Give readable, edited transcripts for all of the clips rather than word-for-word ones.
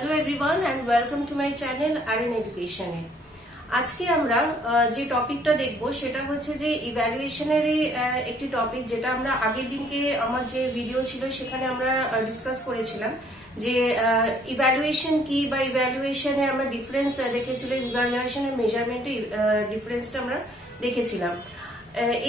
Hello everyone and welcome to my channel RN এডুকেশনে। আজকে আমরা যে টপিকটা দেখব সেটা হচ্ছে যে ইভ্যালুয়েশনেরই একটি টপিক, যেটা আমরা আগের দিনকে আমার যে ভিডিও ছিল সেখানে আমরা ডিসকাস করেছিলাম যে ইভ্যালুয়েশন কি বা ইভ্যালুয়েশনে আমরা ডিফারেন্স দেখেছিলাম, ইভ্যালুয়েশনের মেজারমেন্টে ডিফারেন্সটা আমরা দেখেছিলাম।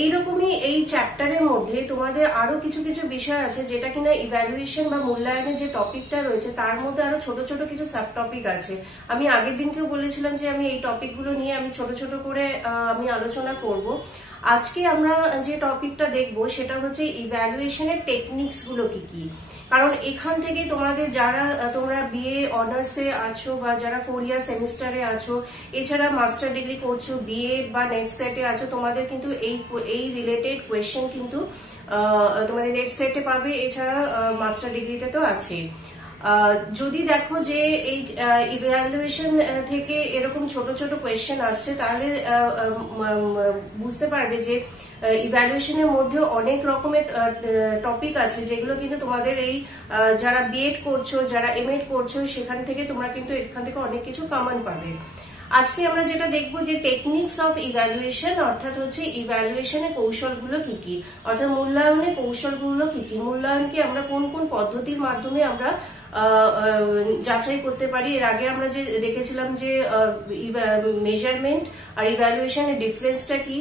এইরকমই এই চ্যাপ্টারের মধ্যে তোমাদের আরো কিছু কিছু বিষয় আছে যেটা কিনা ইভ্যালুয়েশন বা মূল্যায়নের যে টপিকটা রয়েছে তার মধ্যে আরো ছোট ছোট কিছু সাব টপিক আছে। আমি আগের দিনকেও বলেছিলাম যে আমি এই টপিকগুলো নিয়ে আমি ছোট ছোট করে আমি আলোচনা করব। আজকে আমরা যে টপিকটা দেখবো সেটা হচ্ছে ইভ্যালুয়েশনের টেকনিক্স গুলো কি কি। কারণ এখান থেকে তোমাদের যারা তোমরা বিএ অনার্সে আছো বা যারা 4 ইয়ার সেমিস্টারে আছো, এছাড়া মাস্টার ডিগ্রি করছো, বিএ বা নেট সেটে আছো, তোমাদের কিন্তু এই রিলেটেড কোয়েশ্চেন কিন্তু তোমাদের নেট সেটে পাবে, এছাড়া মাস্টার ডিগ্রিতে তো আছে। যদি দেখো যে এই ইভ্যালুয়েশন থেকে এরকম ছোট ছোট কোয়েশ্চেন আসছে, তাহলে বুঝতে পারবে যে ইভ্যালুয়েশনের মধ্যে অনেক রকমের টপিক আছে যেগুলো কিন্তু তোমাদের এই যারা বিএড করছো, যারা এমএড করছো, সেখান থেকে তোমরা কিন্তু এখান থেকে অনেক কিছু কমন পাবে। আজকে আমরা যেটা দেখবো যে টেকনিক্স অফ ইভ্যালুয়েশন, অর্থাৎ হচ্ছে ইভ্যালুয়েশনের কৌশলগুলো কি কি, অর্থাৎ মূল্যায়নের কৌশলগুলো কি কি, মূল্যায়নকে আমরা কোন কোন পদ্ধতির মাধ্যমে আমরা যাচাই করতে পারি। এর আগে আমরা যে দেখেছিলাম যে মেজারমেন্ট আর ইভ্যালুয়েশনের ডিফারেন্সটা কি,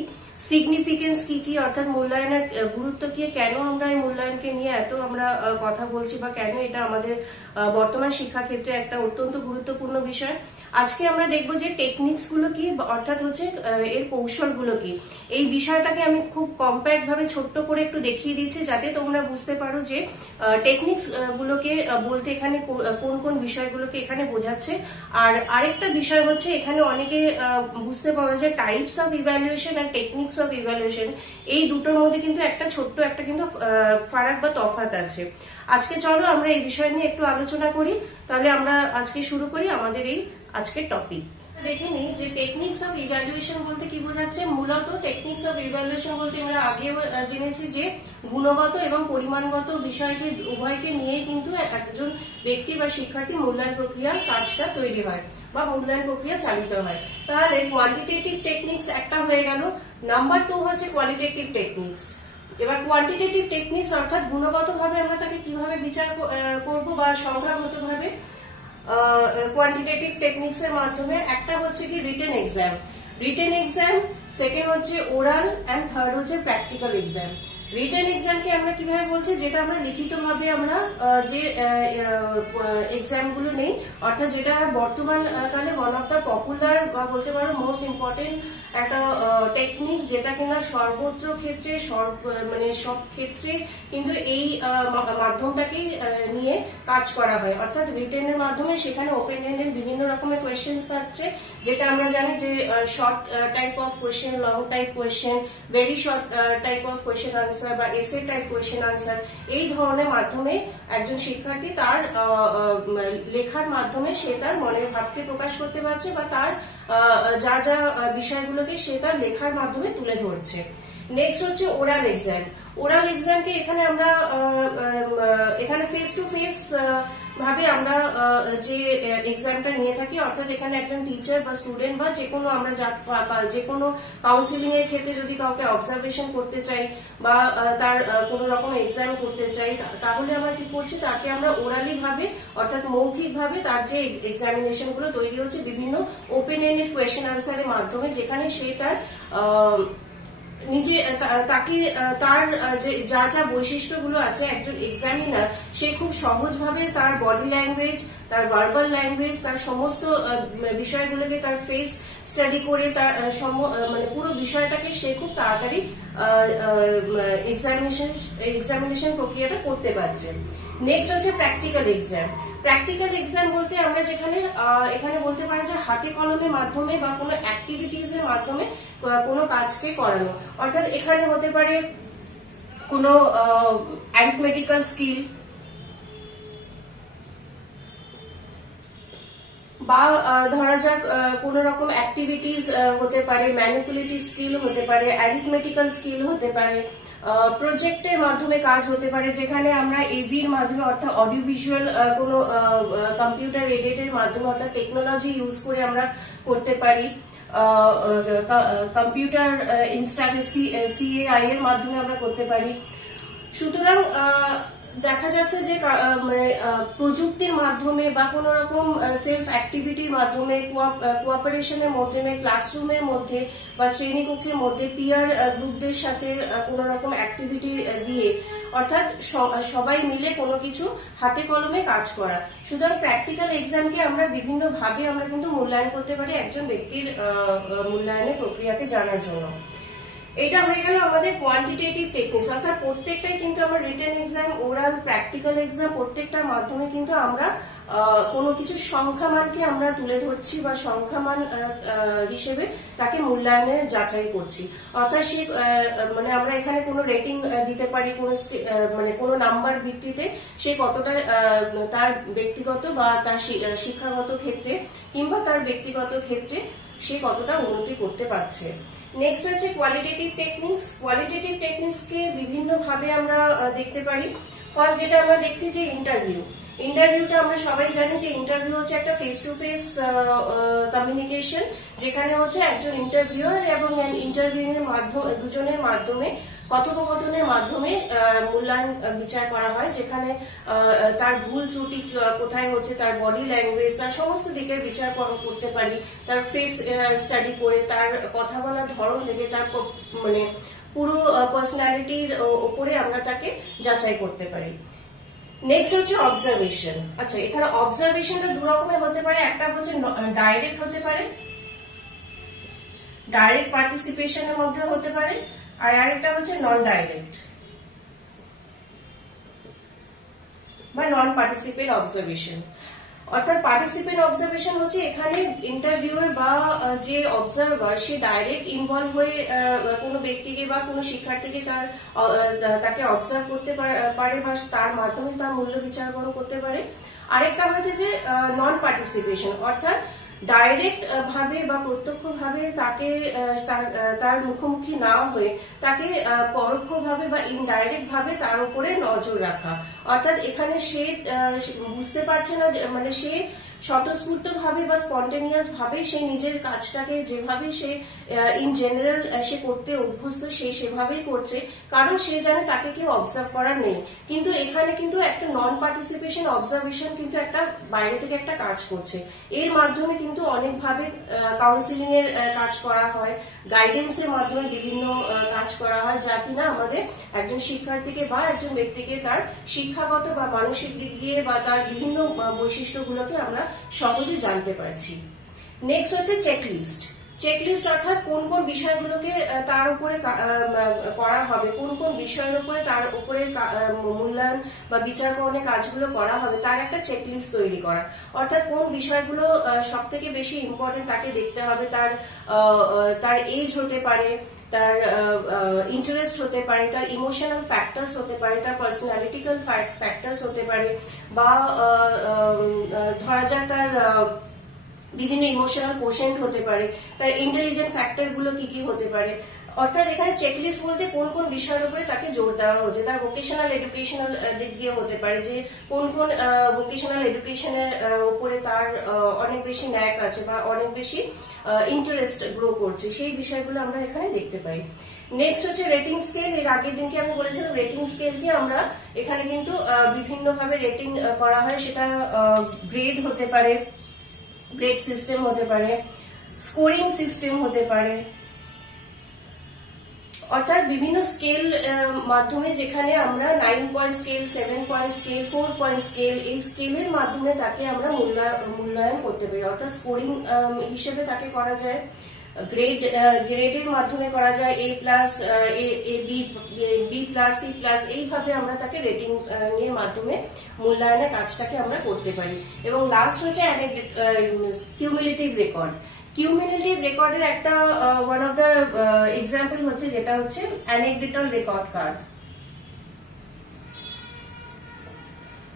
সিগনিফিকেন্স কি কি, অর্থাৎ মূল্যায়নের গুরুত্ব কি, কেন আমরা এই মূল্যায়নকে নিয়ে এত আমরা কথা বলছি বা কেন এটা আমাদের বর্তমান শিক্ষাক্ষেত্রে একটা অত্যন্ত গুরুত্বপূর্ণ বিষয়। আজকে আমরা দেখবো যে টেকনিক্স গুলো কি, অর্থাৎ হচ্ছে এর কৌশলগুলো কি। এই বিষয়টাকে আমি খুব কম্প্যাক্ট ভাবে ছোট্ট করে একটু দেখিয়ে দিচ্ছি যাতে তোমরা বুঝতে পারো যে টেকনিক্স গুলোকে বলতে এখানে কোন কোন বিষয়গুলোকে এখানে বোঝাচ্ছে। আর আরেকটা বিষয় হচ্ছে এখানে অনেকে বুঝতে পারো যে টাইপস অফ ইভ্যালুয়েশন আর টেকনিক্স অফ ইভ্যালুয়েশন, এই দুটোর মধ্যে কিন্তু একটা ছোট্ট একটা কিন্তু ফারাক বা তফাৎ আছে। আজকে চলো আমরা এই বিষয় নিয়ে একটু আলোচনা করি। তাহলে আমরা আজকে শুরু করি আমাদের এই আজকের টপিক। দেখে নিই যে টেকনিক্স অফ ইভ্যালুয়েশন বলতে কি বোঝাচ্ছে। মূলত টেকনিক্স অফ ইভ্যালুয়েশন বলতে আমরা আগেও জেনেছি যে গুণগত এবং পরিমাণগত বিষয়কে উভয়কে নিয়ে কিন্তু একজন ব্যক্তি বা শিক্ষার্থী মূল্যায়ন প্রক্রিয়ার কাজটা তৈরি হয় বা মূল্যায়ন প্রক্রিয়া চালিত হয়। তাহলে কোয়ান্টিটেটিভ টেকনিক্স একটা হয়ে গেল। নাম্বার 2 হচ্ছে কোয়ালিটেটিভ টেকনিক্স। এবার কোয়ান্টিটেটিভ টেকনিক্স অর্থাৎ গুণগত ভাবে আমরা তাকে কিভাবে বিচার করব বা সংখ্যাগত ভাবে কোয়ান্টিটেটিভ টেকনিক্স এর মাধ্যমে। একটা হচ্ছে কি রিটেন এক্সাম, সেকেন্ড হচ্ছে ওরাল, এন্ড থার্ড হচ্ছে প্র্যাকটিক্যাল এক্সাম। রিটেন এক্সামকে আমরা কিভাবে বলছি, যেটা আমরা লিখিত ভাবে আমরা যে এক্সাম গুলো নেই, অর্থাৎ যেটা বর্তমান কালে ওয়ান অফ দ্য পপুলার বা বলতে পারো মোস্ট ইম্পর্টেন্ট একটা টেকনিক, যেটা কিনা সর্বত্র ক্ষেত্রে মানে সব ক্ষেত্রে কিন্তু এই মাধ্যমটাকেই নিয়ে কাজ করা হয়। অর্থাৎ রিটেনের মাধ্যমে সেখানে ওপেন এন্ডেড বিভিন্ন রকমের কোয়েশ্চেন থাকছে, যেটা আমরা জানি যে short type of question, long type question, very short type of question answer বা এসে টাইপ কোয়েশ্চেন আনসার। এই ধরনের মাধ্যমে একজন শিক্ষার্থী তার লেখার মাধ্যমে সে তার মনের ভাবকে প্রকাশ করতে পারছে বা তার যা যা বিষয়গুলোকে সে তার লেখার মাধ্যমে তুলে ধরছে। নেক্সট হচ্ছে ওরাল এক্সাম। ওরাল এক্সামকে এখানে আমরা এখানে ফেস টু ফেস ভাবে আমরা যে এক্সামটা নিয়ে থাকি, অর্থাৎ এখানে একজন টিচার বা স্টুডেন্ট বা যেকোনো আমরা যে কোনো কাউন্সিলিং এর ক্ষেত্রে যদি কাউকে অবজারভেশন করতে চাই বা তার কোন রকম এক্সাম করতে চাই, তাহলে আমরা কি করছি, তাকে আমরা ওরালি ভাবে অর্থাৎ মৌখিক ভাবে তার যে এক্সামিনেশন গুলো তৈরি হচ্ছে বিভিন্ন ওপেন এন্ডেড কোয়েশ্চেন আনসারের মাধ্যমে, যেখানে সে তার নিজে তাকে তার যা যা বৈশিষ্ট্যগুলো আছে একজন এক্সামিনার, সে খুব সহজভাবে তার বডি ল্যাঙ্গুয়েজ, তার ভার্বাল ল্যাঙ্গুয়েজ, তার সমস্ত বিষয়গুলোকে তার ফেস স্টাডি করে তার মানে পুরো বিষয়টাকে সে খুব তাড়াতাড়ি এক্সামিনেশন প্রক্রিয়াটা করতে পারছে। নেক্সট হচ্ছে প্র্যাকটিক্যাল এক্সাম। প্র্যাকটিক্যাল এক্সাম বলতে আমরা যেখানে এখানে বলতে পারি যে হাতে কলমের মাধ্যমে বা কোনো অ্যাক্টিভিটিস এর মাধ্যমে কোনো কাজকে করানো, অর্থাৎ এখানে হতে পারে কোনো অ্যারিথমেটিক্যাল স্কিল বা ধরা যাক কোন রকম অ্যাক্টিভিটিস হতে পারে, ম্যানিপুলেটিভ স্কিল হতে পারে, অ্যারিথমেটিক্যাল স্কিল হতে পারে, প্রজেক্টের মাধ্যমে কাজ হতে পারে, যেখানে আমরা এভির মাধ্যমে অর্থাৎ অডিও ভিজুয়াল কোনো কম্পিউটার এডিটের মাধ্যমে অর্থাৎ টেকনোলজি ইউজ করে আমরা করতে পারি। কম্পিউটার ইনস্ট্যান্ট CAI এর মাধ্যমে আমরা করতে পারি। সুতরাং দেখা যাচ্ছে যে প্রযুক্তির মাধ্যমে বা কোনো রকম সেলফ অ্যাক্টিভিটির মাধ্যমে, কোঅপারেশনের মাধ্যমে, ক্লাসরুমের মধ্যে বা শ্রেণীকক্ষের মধ্যে পিয়ার গ্রুপদের সাথে কোনো রকম অ্যাক্টিভিটি দিয়ে, অর্থাৎ সবাই মিলে কোনো কিছু হাতে কলমে কাজ করা। সুতরাং প্র্যাকটিক্যাল এক্সামকে আমরা বিভিন্ন ভাবে আমরা কিন্তু মূল্যায়ন করতে পারি একজন ব্যক্তির মূল্যায়নের প্রক্রিয়াকে জানার জন্য। এটা হয়ে গেল আমাদের কোয়ান্টিটেটিভ টেকনিক্স, অর্থাৎ প্রত্যেকটাই কিন্তু আমরা written exam, oral, practical exam প্রত্যেকটার মাধ্যমে কিন্তু আমরা কোনো কিছু সংখ্যামানকে আমরা তুলে ধরছি বা সংখ্যামান হিসেবে তাকে মূল্যায়নের যাচাই করছি। অর্থাৎ সে আমরা এখানে কোনো রেটিং দিতে পারি, কোনো নাম্বার ভিত্তিতে সে কতটা তার ব্যক্তিগত বা তার শিক্ষাগত ক্ষেত্রে কিংবা তার ব্যক্তিগত ক্ষেত্রে সে কতটা উন্নতি করতে পারছে। নেক্সট আছে কোয়ালিটেটিভ টেকনিক্স। কোয়ালিটেটিভ টেকনিক্সকে বিভিন্ন ভাবে আমরা দেখতে পারি। ফার্স্ট যেটা আমরা দেখছি যে ইন্টারভিউটা আমরা সবাই জানি যে ইন্টারভিউ হচ্ছে একটা ফেস টু ফেস কমিউনিকেশন, যেখানে হচ্ছে একজন ইন্টারভিউয়ার এবং ইন্টারভিউ এর মাধ্যমে দুজনের মাধ্যমে কথোপকথনের মাধ্যমে মূল্যায়ন বিচার করা হয়, যেখানে তার ভুল ত্রুটি কোথায় হচ্ছে, তার বডি ল্যাঙ্গুয়েজ, তার সমস্ত দিকের বিচার করতে পারি, তার ফেস স্টাডি করে, তার কথা বলার ধরন থেকে, তার পুরো পার্সোনালিটির উপরে আমরা তাকে যাচাই করতে পারি। নেক্সট হচ্ছে অবজারভেশন। আচ্ছা, এখানে অবজারভেশনটা দু রকমের হতে পারে। একটা হচ্ছে ডাইরেক্ট হতে পারে, ডাইরেক্ট পার্টিসিপেশনের মধ্যে হতে পারে, আর আরেকটা হচ্ছে নন ডাইরেক্ট বা নন পার্টিসিপেন্ট অবজারভেশন। অর্থাৎ পার্টিসিপেন্ট অবজারভেশন হচ্ছে এখানে ইন্টারভিউয়ার বা যে অবজারভার সে ডাইরেক্ট ইনভলভ হয়ে কোনো ব্যক্তিকে বা কোনো শিক্ষার্থীকে তাকে অবজার্ভ করতে পারে বা তার মাধ্যমে তার মূল্য বিচারকরণ করতে পারে। আরেকটা হচ্ছে যে নন পার্টিসিপেশন, অর্থাৎ ডাইরেক্ট ভাবে বা প্রত্যক্ষ ভাবে তাকে তার মুখোমুখি না হয়ে তাকে পরোক্ষ ভাবে বা ইনডাইরেক্ট ভাবে তার উপরে নজর রাখা। অর্থাৎ এখানে সে বুঝতে পারছে না, সে স্বতঃস্ফূর্ত ভাবে বা স্পন্টেনিয়াস ভাবে সে নিজের কাজটাকে যেভাবে সে ইন জেনারেল সে করতে অভ্যস্ত সে সেভাবেই করছে, কারণ সে জানে তাকে কেউ অবজার্ভ করার নেই। কিন্তু এখানে কিন্তু একটা নন পার্টিসিপেশন অবজারভেশন কিন্তু একটা বাইরে থেকে একটা কাজ করছে। এর মাধ্যমে কিন্তু অনেকভাবে কাউন্সিলিং এর কাজ করা হয়, গাইডেন্সের মাধ্যমে বিভিন্ন কাজ করা হয়, যা কিনা আমাদের একজন শিক্ষার্থীকে বা একজন ব্যক্তিকে তার শিক্ষাগত বা মানসিক দিক দিয়ে বা তার বিভিন্ন বৈশিষ্ট্যগুলোকে আমরা সহজে জানতে পারছি। নেক্সট হচ্ছে চেকলিস্ট। চেকলিস্ট অর্থাৎ কোন কোন বিষয়গুলোকে তার উপরে করা হবে, কোন কোন বিষয়ের উপরে তার উপরে মূল্যায়ন বা বিচারকরণের কাজগুলো করা হবে, তার একটা চেকলিস্ট তৈরি করা। অর্থাৎ কোন বিষয়গুলো সব থেকে বেশি ইম্পর্টেন্ট তাকে দেখতে হবে, তার এজ হতে পারে, তার ইন্টারেস্ট হতে পারে, তার ইমোশনাল ফ্যাক্টরস হতে পারে, তার পার্সোনালিটিক্যাল ফ্যাক্টরস হতে পারে, বা ধরা যাক তার বিভিন্ন ইমোশনাল কোশেন্ট হতে পারে, তার ইন্টেলিজেন্ট ফ্যাক্টর গুলো কি কি হতে পারে। অর্থাৎ এখানে চেকলিস্ট বলতে কোন কোন বিষয়ের উপরে তাকে জোর দেওয়া হচ্ছে। তার ভোকেশনাল এডুকেশনাল দিক দিয়ে হতে পারে, যে কোন কোন ভোকেশনাল এডুকেশনের উপরে তার অনেক বেশি ন্যাক আছে বা অনেক বেশি ইন্টারেস্ট গ্রো করছে, সেই বিষয়গুলো আমরা এখানে দেখতে পাই। নেক্সট হচ্ছে রেটিং স্কেল। এর আগের দিনকে আমি বলেছিলাম রেটিং স্কেলকে আমরা এখানে কিন্তু বিভিন্ন ভাবে রেটিং করা হয়। সেটা গ্রেড হতে পারে, গ্রেড সিস্টেম হতে পারে, স্কোরিং সিস্টেম হতে পারে, অর্থাৎ বিভিন্ন স্কেল মাধ্যমে, যেখানে আমরা 9 point scale, 7 point scale, 4 point scale, এই স্কেলের মাধ্যমে তাকে আমরা মূল্যায়ন করতে পারি। অর্থাৎ স্কোরিং হিসেবে তাকে করা যায়, গ্রেডের মাধ্যমে করা যায়, A+, B+, C+, এইভাবে আমরা তাকে রেটিং এর মাধ্যমে মূল্যায়নের কাজটাকে আমরা করতে পারি। এবং লাস্ট হচ্ছে কিউমুলেটিভ রেকর্ড। কিউমুলেটিভ রেকর্ডের একটা ওয়ান অফ দ্য এক্সাম্পল হচ্ছে যেটা হচ্ছে anecdotal record card.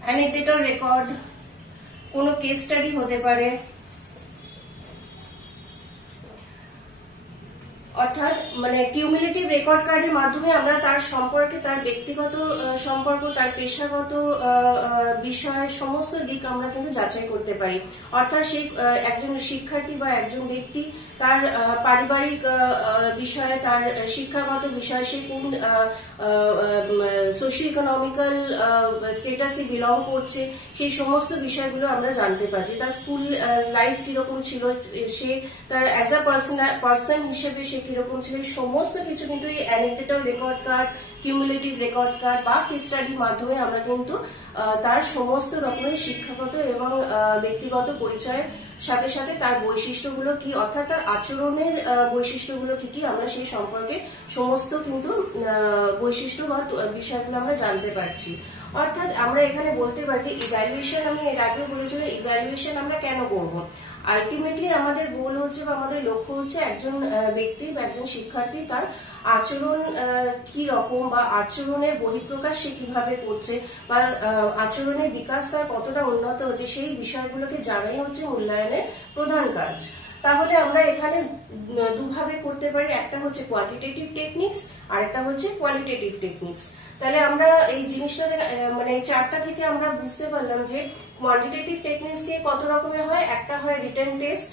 Anecdotal record কোনো কেস স্টাডি হতে পারে, অর্থাৎ মানে কিউমুলেটিভ রেকর্ড কার্ডের মাধ্যমে আমরা তার সম্পর্কে, তার ব্যক্তিগত সম্পর্ক, তার পেশাগত বিষয়, সমস্ত দিক আমরা কিন্তু যাচাই করতে পারি। অর্থাৎ সেই একজন শিক্ষার্থী বা একজন ব্যক্তি তার পারিবারিক বিষয়ে, তার শিক্ষাগত বিষয়, সে কোন সোশিও ইকোনমিক্যাল স্টেটাসে বিলং করছে, সেই সমস্ত বিষয়গুলো আমরা জানতে পারছি। তার স্কুল লাইফ কিরকম ছিল, সে তার অ্যাজ আ পার্সন হিসেবে সে কিরকম ছিল, সমস্ত কিছু কিন্তু এই anecdotal record card, cumulative record card বা কেস স্টাডির মাধ্যমে আমরা কিন্তু তার সমস্ত রকমের শিক্ষাগত এবং ব্যক্তিগত পরিচয়ের সাথে সাথে তার বৈশিষ্ট্যগুলো কি, অর্থাৎ তার আচরণের বৈশিষ্ট্যগুলো কি কি, আমরা সেই সম্পর্কে সমস্ত কিন্তু বৈশিষ্ট্য বা বিষয়গুলো আমরা জানতে পারছি। অর্থাৎ আমরা এখানে বলতে পারি যে ইভ্যালুয়েশন, আমি এর আগেও বলেছিলাম, ইভ্যালুয়েশন আমরা কেন করব। আলটিমেটলি আমাদের গোল হচ্ছে বা আমাদের লক্ষ্য হচ্ছে একজন ব্যক্তি বা একজন শিক্ষার্থী তার আচরণ কি রকম বা আচরণের বহিঃপ্রকাশ সে কিভাবে করছে বা আচরণের বিকাশ তার কতটা উন্নত হচ্ছে, সেই বিষয়গুলোকে জানাই হচ্ছে মূল্যায়নের প্রধান কাজ। তাহলে আমরা এখানে দুভাবে করতে পারি, একটা হচ্ছে কোয়ান্টিটেটিভ টেকনিক্স আর একটা হচ্ছে কোয়ালিটেটিভ টেকনিক্স। তাহলে আমরা এই জিনিসটা মানে এই চারটা থেকে আমরা বুঝতে পারলাম যে কোয়ান্টিটেটিভ টেকনিক্স কে কত রকমের হয়। একটা হয় রিটেন টেস্ট,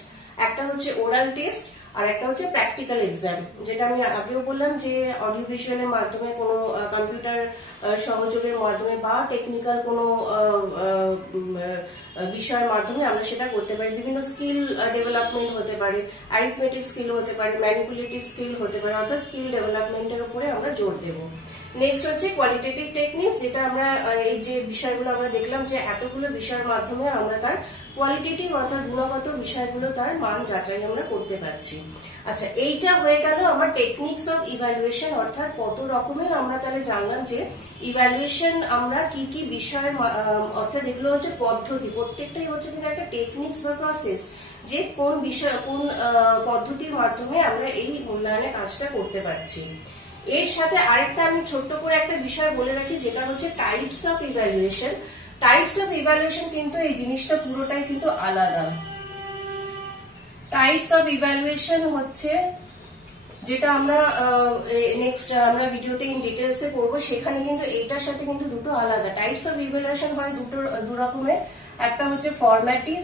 একটা হচ্ছে ওরাল টেস্ট, আর একটা হচ্ছে প্র্যাকটিক্যাল এক্সাম, যেটা আমি আগেও বললাম যে অডিও ভিজুয়ালের মাধ্যমে, কোনো কম্পিউটার সহযোগের মাধ্যমে বা টেকনিক্যাল কোনো বিষয়ের মাধ্যমে আমরা সেটা করতে পারি। বিভিন্ন স্কিল ডেভেলপমেন্ট হতে পারে, অ্যারিথমেটিক স্কিল হতে পারে, ম্যানিপুলেটিভ স্কিল হতে পারে, অর্থাৎ স্কিল ডেভেলপমেন্টের উপরে আমরা জোর দেবো। নেক্সট হচ্ছে কোয়ালিটেটিভ টেকনিক্স, যেটা আমরা এই যে বিষয়গুলো আমরা দেখলাম যে এতগুলো বিষয়ের মাধ্যমে আমরা তার কোয়ালিটেটিভ অর্থাৎ গুণগত বিষয়গুলো তার মান যাচাই আমরা করতে পারছি। আচ্ছা, এইটা হয়ে গেল আমার টেকনিক্স অফ ইভ্যালুয়েশন, অর্থাৎ কত রকমের আমরা তাহলে জানলাম যে ইভ্যালুয়েশন আমরা কি কি বিষয়ের, অর্থাৎ এগুলো হচ্ছে পদ্ধতি, প্রত্যেকটাই হচ্ছে কিন্তু একটা টেকনিক্স বা প্রসেস, যে কোন বিষয়, কোন পদ্ধতির মাধ্যমে আমরা এই মূল্যায়নের কাজটা করতে পারছি। এর সাথে আরেকটা আমি ছোট্ট করে একটা বিষয় বলে রাখি, যেটা হচ্ছে types of evaluation. Types of evaluation কিন্তু এই জিনিসটা পুরোটাই কিন্তু আলাদা। টাইপস অফ ইভ্যালুয়েশন হচ্ছে যেটা আমরা নেক্সট আমরা ভিডিওতে ইন ডিটেলসে করবো, সেখানে কিন্তু এইটার সাথে কিন্তু দুটো আলাদা। টাইপস অফ ইভ্যালুয়েশন হয় দু রকমের, একটা হচ্ছে ফরম্যাটিভ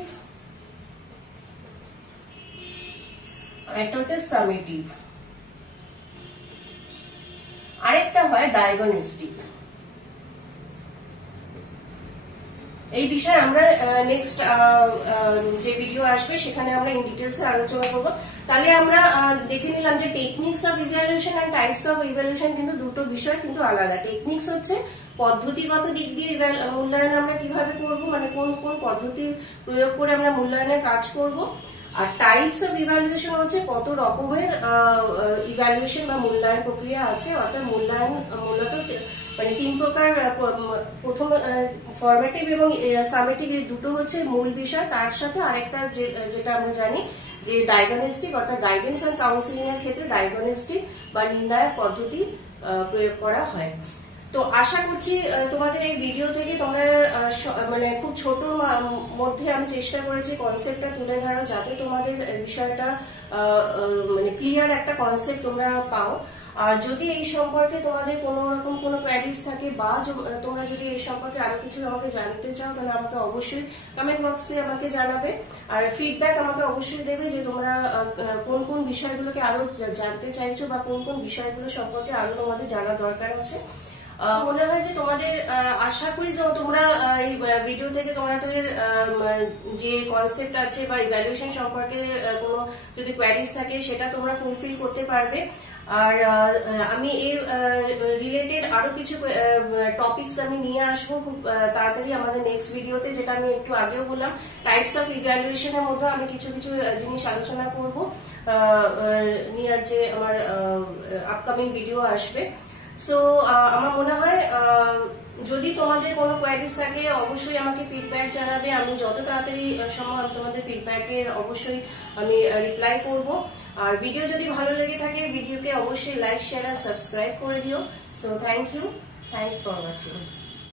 আর একটা হচ্ছে সামেটিভ, আরেকটা হয় ডায়াগনস্টিক। এই বিষয়ে আমরা নেক্সট যে ভিডিও আসবে সেখানে আমরা ইন ডিটেলসে আলোচনা করব। তাহলে আমরা দেখে নিলাম যে টেকনিক্স অফ ইভ্যালুয়েশন আর টাইপস অফ ইভ্যালুয়েশন কিন্তু দুটো বিষয় কিন্তু আলাদা। টেকনিক্স হচ্ছে পদ্ধতিগত দিক দিয়ে মূল্যায়ন আমরা কিভাবে করব, মানে কোন কোন পদ্ধতি প্রয়োগ করে আমরা মূল্যায়নের কাজ করব। আর টাইপস অফ ইভ্যালুয়েশন হচ্ছে কত রকমের ইভ্যালুয়েশন বা মূল্যায়ন প্রক্রিয়া আছে, অর্থাৎ মূল্যায়ন মূলত মানে তিন প্রকার। প্রথম ফরম্যাটিভ এবং সামেটিভ, এই দুটো হচ্ছে মূল বিষয়। তার সাথে আরেকটা যেটা আমরা জানি যে ডায়াগনস্টিক, অর্থাৎ গাইডেন্স এন্ড কাউন্সিলিং এর ক্ষেত্রে ডায়াগনস্টিক বা নির্ণায়ক পদ্ধতি প্রয়োগ করা হয়। তো আশা করছি তোমাদের এই ভিডিও থেকে তোমরা মানে খুব ছোট মধ্যে আমি চেষ্টা করেছি কনসেপ্টটা তুলে ধরা, যাতে তোমাদের বিষয়টা মানে ক্লিয়ার একটা কনসেপ্ট তোমরা পাও। আর যদি এই সম্পর্কে তোমাদের কোনো রকম কোনো কোয়ারিজ থাকে বা তোমরা যদি এই সম্পর্কে আরো কিছু আমাকে জানতে চাও, তাহলে আমাকে অবশ্যই কমেন্ট বক্সে আমাকে জানাবে। আর ফিডব্যাক আমাকে অবশ্যই দেবে যে তোমরা কোন কোন বিষয়গুলোকে আরো জানতে চাইছো বা কোন কোন বিষয়গুলো সম্পর্কে আরো তোমাদের জানা দরকার আছে। মনে হয় যে তোমাদের আশা করি তোমরা এই ভিডিও থেকে তোমাদের যে কনসেপ্ট আছে বা ইভ্যালুয়েশন সম্পর্কে কোনো যদি কোয়ারিজ থাকে সেটা তোমরা ফুলফিল করতে পারবে। আর আমি এর রিলেটেড আরো কিছু টপিকস আমি নিয়ে আসবো খুব তাড়াতাড়ি আমাদের নেক্সট ভিডিওতে, যেটা আমি একটু আগেও বললাম। টাইপস অফ ইভ্যালুয়েশনের মধ্যে আমি কিছু কিছু জিনিস আলোচনা করব নিয়ার যে আমার আপকামিং ভিডিও আসবে। সো আমার মনে হয় যদি তোমাদের কোনো কোয়ারিজ থাকে অবশ্যই আমাকে ফিডব্যাক জানাবে। আমি যত তাড়াতাড়ি সম্ভব তোমাদের ফিডব্যাকের অবশ্যই আমি রিপ্লাই করব। আর ভিডিও যদি ভালো লেগে থাকে ভিডিওকে অবশ্যই লাইক, শেয়ার আর সাবস্ক্রাইব করে দিও। So thank you, thanks for watching.